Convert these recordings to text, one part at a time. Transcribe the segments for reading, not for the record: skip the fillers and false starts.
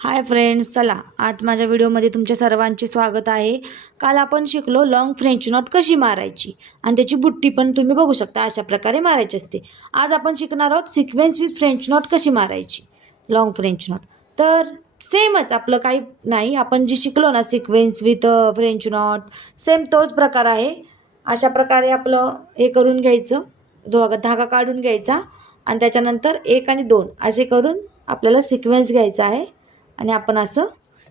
Hi friends, चला आज माझ्या व्हिडिओमध्ये तुमच्या सर्वांचे स्वागत आहे. काल आपण शिकलो लॉंग फ्रेंच नॉट कशी मारायची आणि त्याची बुट्टी पण तुम्ही बघू शकता अशा प्रकारे मारायची असते. आज आपण शिकणार आहोत सिक्वेन्स विथ फ्रेंच नॉट कशी मारायची, लॉंग फ्रेंच नॉट. तर सेमच आपलं काही नाही, आपण जी शिकलो ना sequence with French not, same तोच प्रकार आहे. अशा प्रकारे आपलं हे करून घ्यायचं, धागा काढून घ्यायचा आणि त्याच्यानंतर 1 आणि 2 असे करून आपल्याला सिक्वेन्स घ्यायचा आहे आणि आपण असं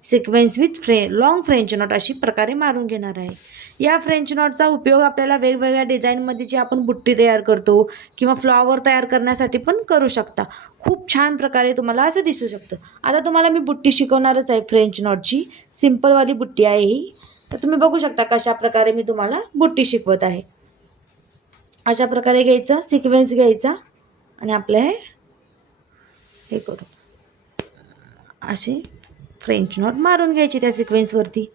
sequence with long French not अशी प्रकारे मारून घेणार आहे. या फ्रेंच नॉटचा उपयोग आपल्याला वेगवेगळ्या डिझाईनमध्ये जी आपण बुट्टी तयार करतो किंवा फ्लॉवर तयार करण्यासाठी पण करू शकता. खूप छान प्रकारे तुम्हाला असं दिसू शकतं. आता तुम्हाला मी बुट्टी शिकवणारच आहे फ्रेंच नॉटची. सिम्पलवाली बुट्टी आहे ही. तर तुम्ही बघू शकता कशा प्रकारे मी तुम्हाला बुट्टी शिकवत आहे. अशा प्रकारे घ्यायचं, सिक्वेन्स घ्यायचा आणि आपलं हे करू असे फ्रेंच नॉट मारून घ्यायची त्या सिक्वेन्सवरती.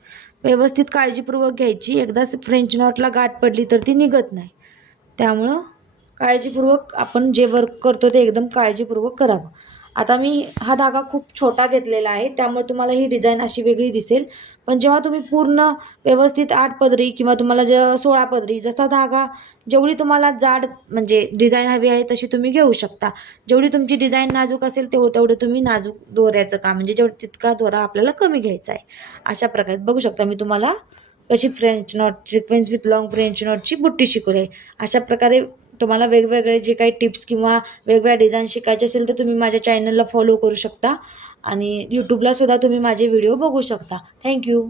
व्यवस्थित काळजीपूर्वक घ्यायची. एकदा फ्रेंच नॉटला गाठ पडली तर ती निघत नाही. त्यामुळं काळजीपूर्वक आपण जे वर्क करतो ते एकदम काळजीपूर्वक करावं. आता मी हा धागा खूप छोटा घेतलेला आहे, त्यामुळे तुम्हाला ही डिझाईन अशी वेगळी दिसेल. पण जेव्हा तुम्ही पूर्ण व्यवस्थित 8 पदरी किंवा तुम्हाला 16 पदरी जसा धागा, जेवढी तुम्हाला जाड म्हणजे डिझाईन हवी आहे तशी तुम्ही घेऊ शकता. जेवढी तुमची डिझाईन नाजूक असेल तेवढं तुम्ही नाजूक दोऱ्याचं काम म्हणजे तितका दोरा आपल्याला कमी घ्यायचा आहे. अशा प्रकारे बघू शकता मी तुम्हाला कशी French knot sequence with long French नॉटची बुट्टी शिकवली आहे. अशा प्रकारे तुम्हाला वेगवेगळे जे काही टिप्स किंवा वेगवेगळ्या डिझाईन शिकायचे असेल तर तुम्ही माझ्या चॅनलला फॉलो करू शकता आणि यूट्यूबला सुद्धा तुम्ही माझे व्हिडिओ बघू शकता. थँक्यू.